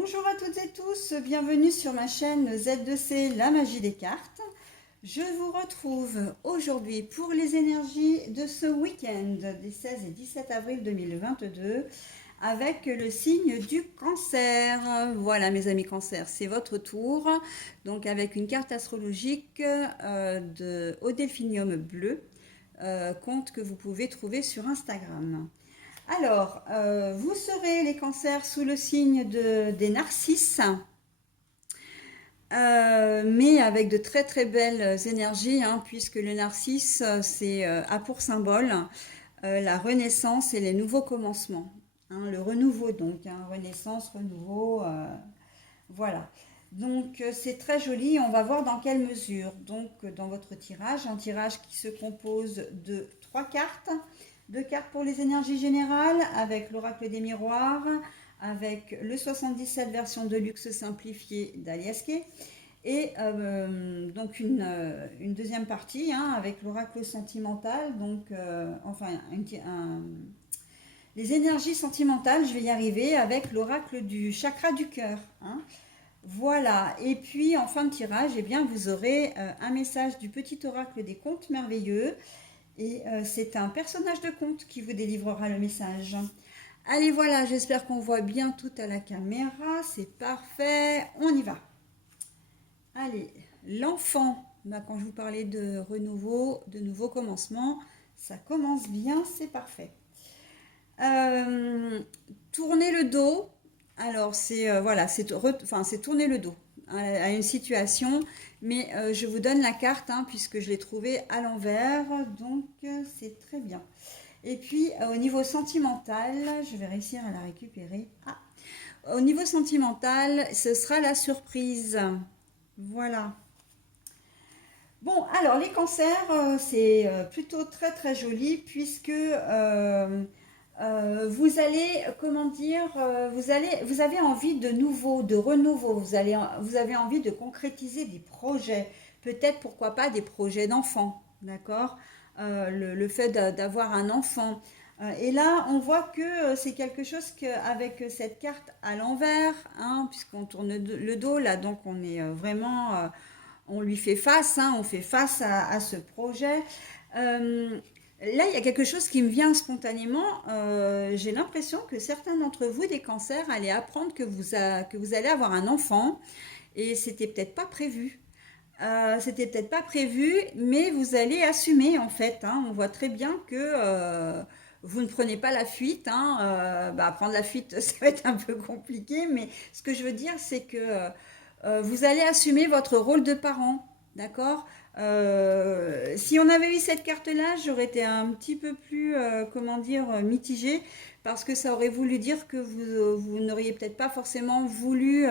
Bonjour à toutes et tous, bienvenue sur ma chaîne Z2C, la magie des cartes. Je vous retrouve aujourd'hui pour les énergies de ce week-end des 16 et 17 avril 2022 avec le signe du cancer. Voilà mes amis cancer, c'est votre tour. Donc avec une carte astrologique de Au Delphinium bleu, compte que vous pouvez trouver sur Instagram. Alors, vous serez les cancers sous le signe des narcisses, mais avec de très très belles énergies, hein, puisque le narcisse, a pour symbole la renaissance et les nouveaux commencements. Hein, le renouveau donc, hein, renaissance, renouveau, voilà. Donc c'est très joli, on va voir dans quelle mesure. Donc dans votre tirage, un tirage qui se compose de 3 cartes. 2 cartes pour les énergies générales avec l'oracle des miroirs, avec le 77 version de luxe simplifiée d'Aliaské et donc une deuxième partie, hein, avec l'oracle sentimental, donc les énergies sentimentales, je vais y arriver, avec l'oracle du chakra du cœur. Hein. Voilà, et puis en fin de tirage, eh bien, vous aurez un message du petit oracle des contes merveilleux. Et c'est un personnage de conte qui vous délivrera le message. Allez, voilà, j'espère qu'on voit bien tout à la caméra. C'est parfait. On y va. Allez, l'enfant. Bah, quand je vous parlais de renouveau, de nouveau commencement, ça commence bien, c'est parfait. Tourner le dos. Alors, voilà, c'est tourner le dos à une situation, mais je vous donne la carte, hein, puisque je l'ai trouvée à l'envers, donc c'est très bien. Et puis au niveau sentimental, je vais réussir à la récupérer. Au niveau sentimental, ce sera la surprise. Voilà. Bon, alors les cancers, c'est plutôt très très joli, puisque vous allez, comment dire, vous avez envie de nouveau, de renouveau, vous avez envie de concrétiser des projets, peut-être pourquoi pas des projets d'enfants, d'accord. Le fait d'avoir un enfant. Et là, on voit que c'est quelque chose qu'avec cette carte à l'envers, hein, puisqu'on tourne le dos, là, donc on est vraiment, on lui fait face, hein, on fait face à ce projet. Là, il y a quelque chose qui me vient spontanément. J'ai l'impression que certains d'entre vous, des cancers, allez apprendre que vous allez avoir un enfant et c'était peut-être pas prévu. C'était peut-être pas prévu, mais vous allez assumer en fait. Hein. On voit très bien que vous ne prenez pas la fuite. Hein. Prendre la fuite, ça va être un peu compliqué, mais ce que je veux dire, c'est que vous allez assumer votre rôle de parent. D'accord. Si on avait eu cette carte-là, j'aurais été un petit peu plus, comment dire, mitigée, parce que ça aurait voulu dire que vous n'auriez peut-être pas forcément voulu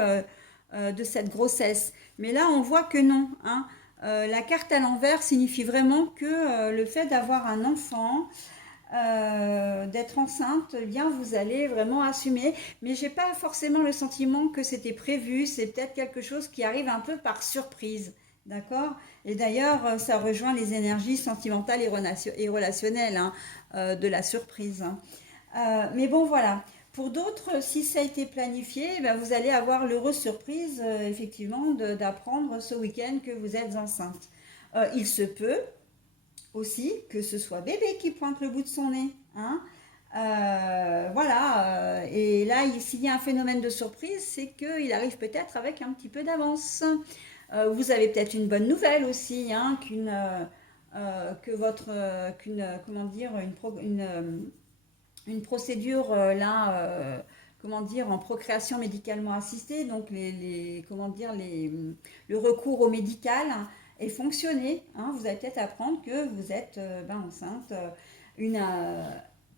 de cette grossesse. Mais là, on voit que non. Hein. La carte à l'envers signifie vraiment que le fait d'avoir un enfant, d'être enceinte, eh bien vous allez vraiment assumer. Mais j'ai pas forcément le sentiment que c'était prévu. C'est peut-être quelque chose qui arrive un peu par surprise. D'accord. Et d'ailleurs, ça rejoint les énergies sentimentales et relationnelles, hein, de la surprise. Hein. Mais bon, voilà. Pour d'autres, si ça a été planifié, eh bien, vous allez avoir l'heureuse surprise, effectivement, d'apprendre ce week-end que vous êtes enceinte. Il se peut aussi que ce soit bébé qui pointe le bout de son nez. Hein. Voilà. Et là, s'il y a un phénomène de surprise, c'est qu'il arrive peut-être avec un petit peu d'avance. Vous avez peut-être une bonne nouvelle aussi, hein, comment dire, une procédure là, comment dire, en procréation médicalement assistée, donc comment dire, le recours au médical, hein, est fonctionné. Hein, vous allez peut-être apprendre que vous êtes enceinte. Une,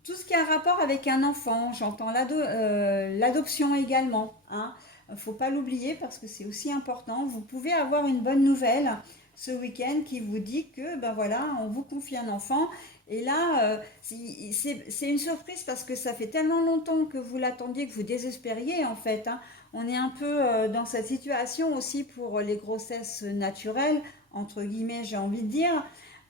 tout ce qui a un rapport avec un enfant, j'entends l'adoption également. Hein. Il ne faut pas l'oublier parce que c'est aussi important. Vous pouvez avoir une bonne nouvelle ce week-end qui vous dit que voilà, on vous confie un enfant. Et là, c'est une surprise parce que ça fait tellement longtemps que vous l'attendiez, que vous désespériez en fait. Hein. On est un peu dans cette situation aussi pour les grossesses naturelles, entre guillemets, j'ai envie de dire.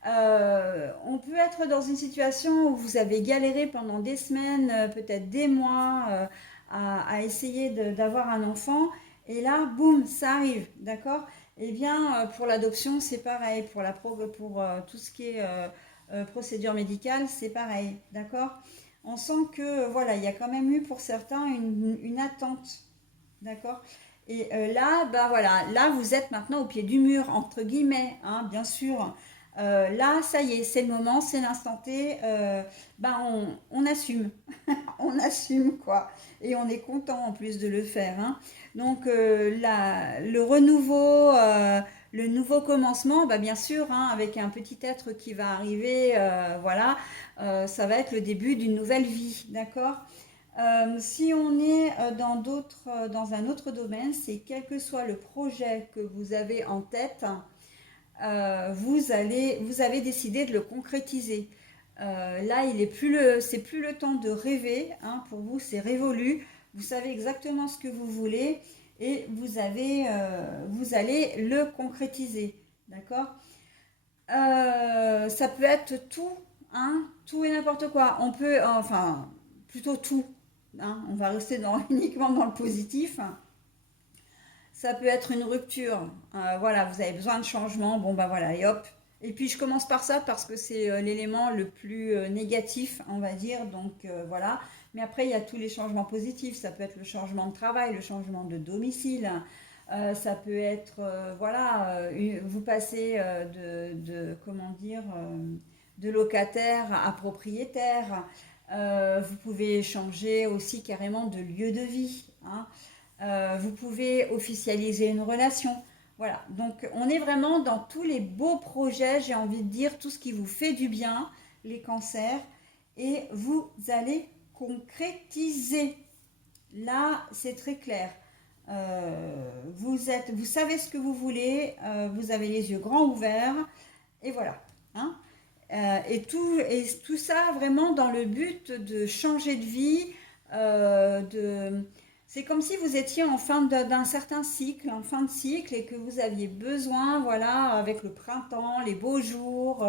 On peut être dans une situation où vous avez galéré pendant des semaines, peut-être des mois, à essayer d'avoir un enfant, et là, boum, ça arrive, d'accord? Eh bien, pour l'adoption, c'est pareil, pour tout ce qui est procédure médicale, c'est pareil, d'accord? On sent que, voilà, il y a quand même eu pour certains une attente, d'accord? Et là, bah voilà, là vous êtes maintenant au pied du mur, entre guillemets, hein, bien sûr. Là, ça y est, c'est le moment, c'est l'instant T. Bah on assume, on assume quoi. Et on est content en plus de le faire, hein. Donc le renouveau, le nouveau commencement, bah bien sûr, hein, avec un petit être qui va arriver, voilà, ça va être le début d'une nouvelle vie, d'accord? Si on est dans un autre domaine, c'est quel que soit le projet que vous avez en tête, vous avez décidé de le concrétiser. Là, c'est plus le temps de rêver, hein, pour vous, c'est révolu. Vous savez exactement ce que vous voulez et vous allez le concrétiser, d'accord? Ça peut être tout, hein, tout et n'importe quoi. On peut, enfin, plutôt tout, hein, on va rester uniquement dans le positif. Ça peut être une rupture. Voilà, vous avez besoin de changement. Bon, bah voilà, et hop. Et puis je commence par ça parce que c'est l'élément le plus négatif, on va dire. Donc voilà. Mais après, il y a tous les changements positifs. Ça peut être le changement de travail, le changement de domicile. Ça peut être, voilà, vous passez comment dire, de locataire à propriétaire. Vous pouvez changer aussi carrément de lieu de vie, hein. Vous pouvez officialiser une relation. Voilà, donc on est vraiment dans tous les beaux projets, j'ai envie de dire, tout ce qui vous fait du bien, les cancers, et vous allez concrétiser. Là, c'est très clair. Vous savez ce que vous voulez, vous avez les yeux grands ouverts, et voilà, hein. Et tout ça vraiment dans le but de changer de vie, c'est comme si vous étiez en fin d'un certain cycle, en fin de cycle, et que vous aviez besoin, voilà, avec le printemps, les beaux jours,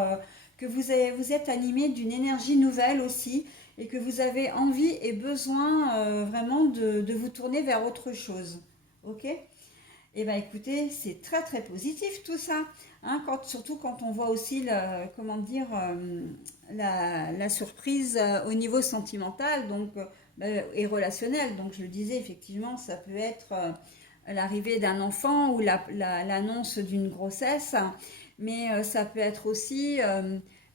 que vous êtes animé d'une énergie nouvelle aussi, et que vous avez envie et besoin vraiment de vous tourner vers autre chose. Ok? Eh bien, écoutez, c'est très très positif tout ça, hein, surtout quand on voit aussi comment dire, la surprise au niveau sentimental et relationnel. Donc, je le disais, effectivement, ça peut être l'arrivée d'un enfant ou l'annonce d'une grossesse, mais ça peut être aussi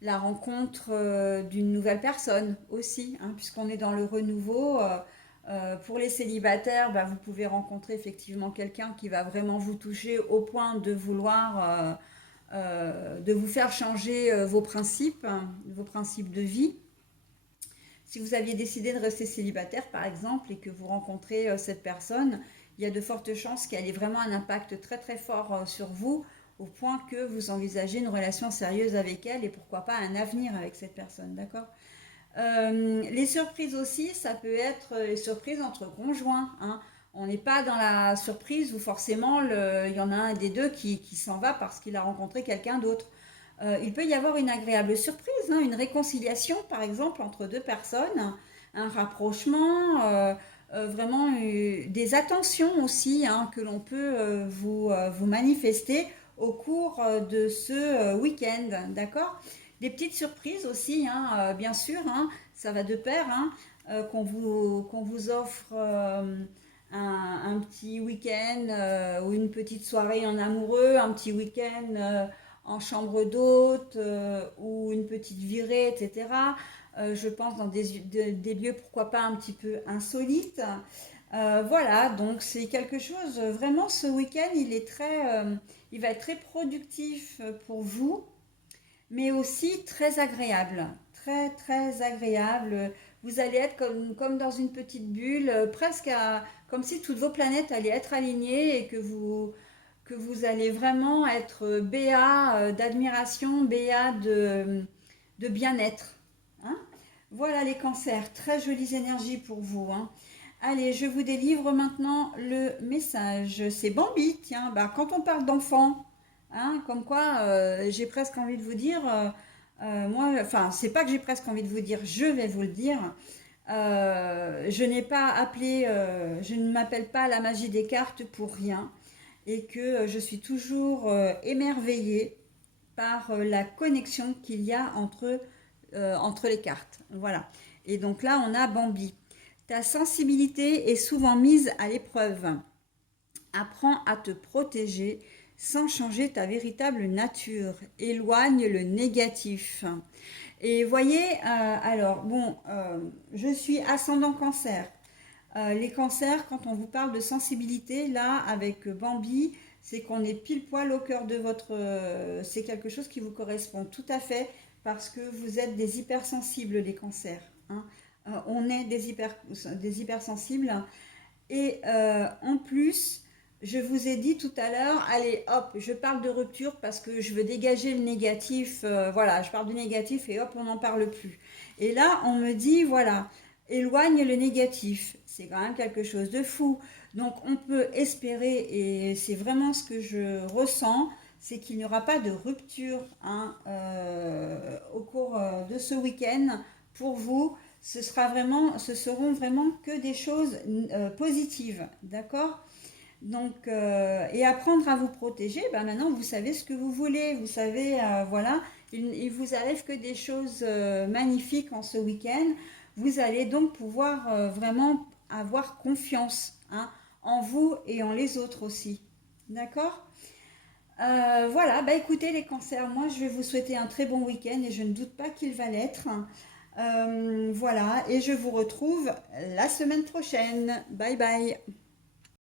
la rencontre d'une nouvelle personne aussi, hein, puisqu'on est dans le renouveau. Pour les célibataires, bah, vous pouvez rencontrer effectivement quelqu'un qui va vraiment vous toucher au point de vouloir, de vous faire changer vos principes de vie. Si vous aviez décidé de rester célibataire, par exemple, et que vous rencontrez cette personne, il y a de fortes chances qu'elle ait vraiment un impact très très fort sur vous, au point que vous envisagez une relation sérieuse avec elle et pourquoi pas un avenir avec cette personne, d'accord? Les surprises aussi, ça peut être les surprises entre conjoints, hein. On n'est pas dans la surprise où forcément il y en a un des deux qui s'en va parce qu'il a rencontré quelqu'un d'autre. Il peut y avoir une agréable surprise, hein, une réconciliation par exemple entre deux personnes, un rapprochement, vraiment des attentions aussi, hein, que l'on peut vous manifester au cours de ce week-end, d'accord? Des petites surprises aussi, hein, bien sûr, hein, ça va de pair, hein, qu'on vous offre un petit week-end ou une petite soirée en amoureux, un petit week-end en chambre d'hôte ou une petite virée, etc. Je pense dans des lieux, pourquoi pas, un petit peu insolites. Voilà, donc c'est quelque chose, vraiment ce week-end, il va être très productif pour vous, mais aussi très agréable, très très agréable. Vous allez être comme dans une petite bulle, comme si toutes vos planètes allaient être alignées et que vous allez vraiment être béat d'admiration, béat de bien-être, hein. Voilà les cancers, très jolies énergies pour vous, hein. Allez, je vous délivre maintenant le message. C'est Bambi, tiens, bah, quand on parle d'enfants, hein, comme quoi j'ai presque envie de vous dire, moi, enfin, c'est pas que j'ai presque envie de vous dire, je vais vous le dire. Je n'ai pas appelé, je ne m'appelle pas la magie des cartes pour rien et que je suis toujours émerveillée par la connexion qu'il y a entre les cartes. Voilà. Et donc là, on a Bambi. Ta sensibilité est souvent mise à l'épreuve. Apprends à te protéger sans changer ta véritable nature. Éloigne le négatif. Et voyez, alors, bon, je suis ascendant cancer. Les cancers, quand on vous parle de sensibilité, là, avec Bambi, c'est qu'on est pile poil au cœur de votre... c'est quelque chose qui vous correspond tout à fait, parce que vous êtes des hypersensibles, les cancers. Hein. On est des hypersensibles. Et en plus, je vous ai dit tout à l'heure, allez hop, je parle de rupture parce que je veux dégager le négatif. Voilà, je parle du négatif et hop, on n'en parle plus. Et là, on me dit, voilà, éloigne le négatif. C'est quand même quelque chose de fou. Donc on peut espérer, et c'est vraiment ce que je ressens, c'est qu'il n'y aura pas de rupture hein, au cours de ce week-end pour vous. Ce seront vraiment que des choses positives, d'accord? Donc, et apprendre à vous protéger, ben maintenant vous savez ce que vous voulez, vous savez, voilà, il vous arrive que des choses magnifiques en ce week-end. Vous allez donc pouvoir vraiment avoir confiance hein, en vous et en les autres aussi, d'accord? Voilà, bah écoutez les cancers, moi je vais vous souhaiter un très bon week-end et je ne doute pas qu'il va l'être. Voilà, et je vous retrouve la semaine prochaine. Bye bye.